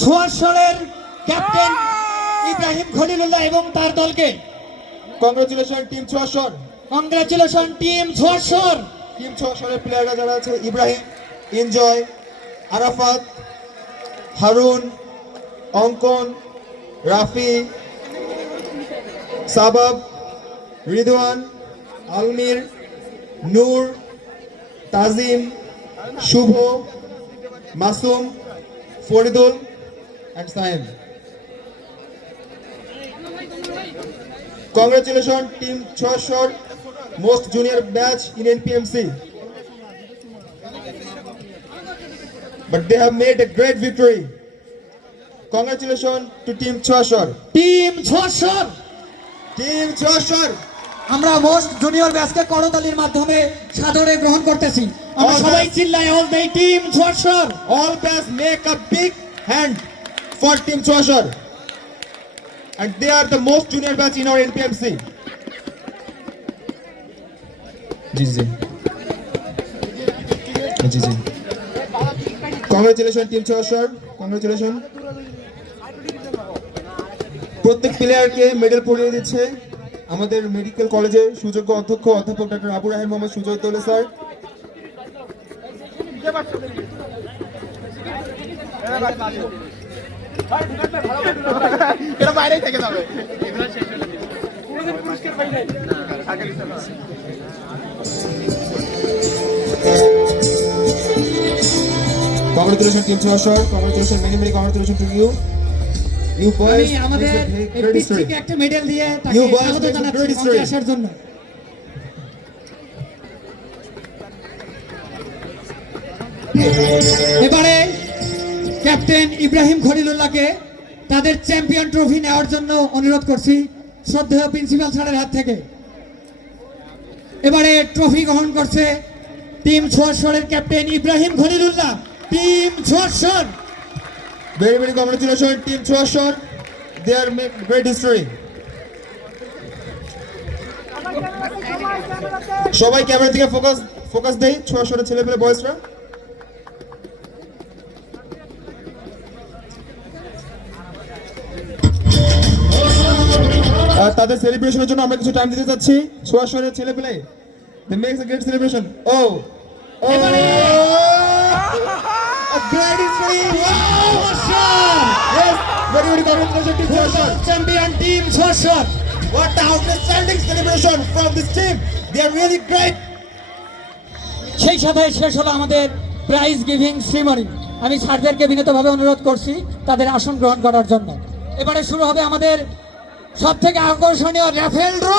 ছুয়াশরের captain Ibrahim খলিলুল্লাহ এবং তার দলকে congratulation team Chashor. Congratulation team Chashor. Team ছুয়াশরের প্লেয়াররা যারা আছে ইব্রাহিম, ইনজয়, আরাফাত, হারুন, অঙ্কন, Rafi, Sabab, Ridwan, Almir, Nur, Tajim, Shuvo, Masum, Faridul and Saim. Congratulations team Chashor, most junior batch in NPMC. But they have made a great victory. Congratulations to team Chashor. Team Chashor. Team Chashor. আমরা most junior ব্যাচকে করতালির মাধ্যমে সাদরে গ্রহণ করতেছি। আমরা All সবাই best. চিল্লাই all the team Chashor. All best make a big hand for team Chashor. And they are the most junior batch in our NPMC. Congratulations team Chashor. Congratulations. প্রত্যেক প্লেয়ারকে মেডেল পরিয়ে দিচ্ছে আমাদের মেডিকেল কলেজের সুযোগ্য অধ্যক্ষ অধ্যাপক ডক্টর আবু রাহেম মোহাম্মদ সুজয় তোলে স্যার। বাইরেই থেকে যাবে। Congratulations team Chashor. Congratulations, many congratulations to you. You boys আমি আমাদের make a great APC history. কে একটা মেডেল দিয়ে তাকে You boys স্বাগত make a জানাচ্ছি great মঞ্চে history. আসার জন্য। এবারে ক্যাপ্টেন ইব্রাহিম খলিলুল্লাহকে তাদের চ্যাম্পিয়ন ট্রফি নেওয়ার জন্য অনুরোধ করছি শ্রদ্ধেয় প্রিন্সিপাল স্যারের হাত থেকে। এবারে ট্রফি গ্রহণ করছে team ছুয়াশরের captain Ibrahim Khalilullah. Team ছুয়াশর। Very congratulations team Chashor. They are make great history. সবাই ক্যামেরা দিকে ফোকাস দেই Chashor ছেলেপেলে বয়সরা। আর তাদের সেলিব্রেশনের জন্য আমরা কিছু টাইম দিতে চাচ্ছি Chashor ছেলেপেলে। They make a great celebration. Oh. A great history. Yes, very congratulations team Chashor. Champion team Chashor. What the outstanding celebration from this team. They are really great. সেই সাথে শেষ হলো আমাদের প্রাইজ গিভিং সেরিমনি। আমি স্যারদেরকে বিনীতভাবে অনুরোধ করছি তাদের আসন গ্রহণ করার জন্য। এবারে শুরু হবে আমাদের সবথেকে আকর্ষণীয় রাফেল ড্র।